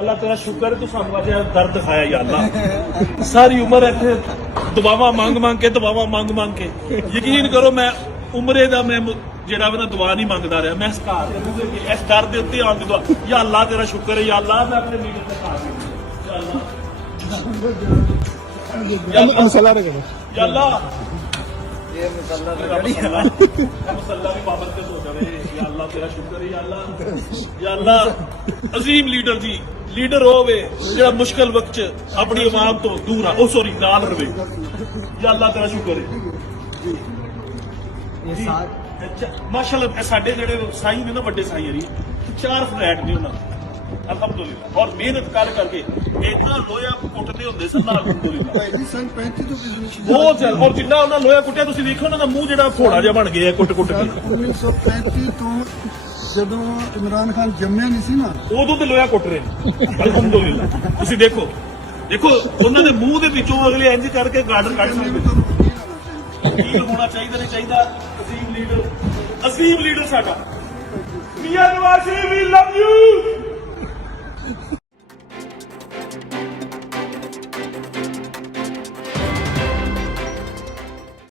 अल्लाह तेरा शुक्र है तू सानू अज दर्द दिखाया या अल्लाह। सारी उम्र इत्थे दुआवां मंग मंग के यकीन करो मैं उमरे दा मैं जेड़ा वा ना दुआ नहीं मंगदा रहा। मैं इस दर दे उत्ते आन दी दुआ या अल्लाह तेरा शुक्र है या अल्लाह मैं अपने मीटर ते खा गया या अल्लाह ये मुसल्ला भी पाबंद कर हो जावे या अल्लाह तेरा शुक्र है या अल्लाह अजीम लीडर जी लीडर होवे जेड़ा मुश्किल वक्त च अपनी आवाम तो दूर आ सॉरी नाल रवे या अल्लाह तेरा शुक्र है। माशाअल्लाह साडे जेड़े साई ने ना बड़े साई हरी 4 फ्लैट ने उन्हां अल्हम्दुलिल्लाह और मेहनत करके इतना लोया कुटते होंदे सन अल्हम्दुलिल्लाह बहुत ज्यादा और जिन्ना उन्हां लोया कुटिया तुसीं देखो उन्हां दा मूंह जेड़ा फोड़ा जिहा बन गया कुट के 1935 ਤੋਂ ਜਦੋਂ ਇਮਰਾਨ ਖਾਨ ਜੰਮਿਆ ਨਹੀਂ ਸੀ ਨਾ ਉਦੋਂ ਤੇ ਲੋਇਆ ਕੁੱਟ ਰਹੇ ਅਲਹਮਦੁਲਿਲਾ। ਤੁਸੀਂ ਦੇਖੋ ਉਹਨਾਂ ਦੇ ਮੂੰਹ ਦੇ ਵਿੱਚੋਂ ਅਗਲੇ ਇੰਜ ਕਰਕੇ ਗਾਰਡਨ ਕੱਢ ਸਕਦੇ ਕੀ ਹੋਣਾ ਚਾਹੀਦਾ ਨਹੀਂ ਚਾਹੀਦਾ। ਅਜ਼ੀਮ ਲੀਡਰ ਸਾਡਾ ਮੀਆਂ ਨਵਾਜ਼ ਸ਼ਰੀਫ ਵੀ ਲਵ ਯੂ।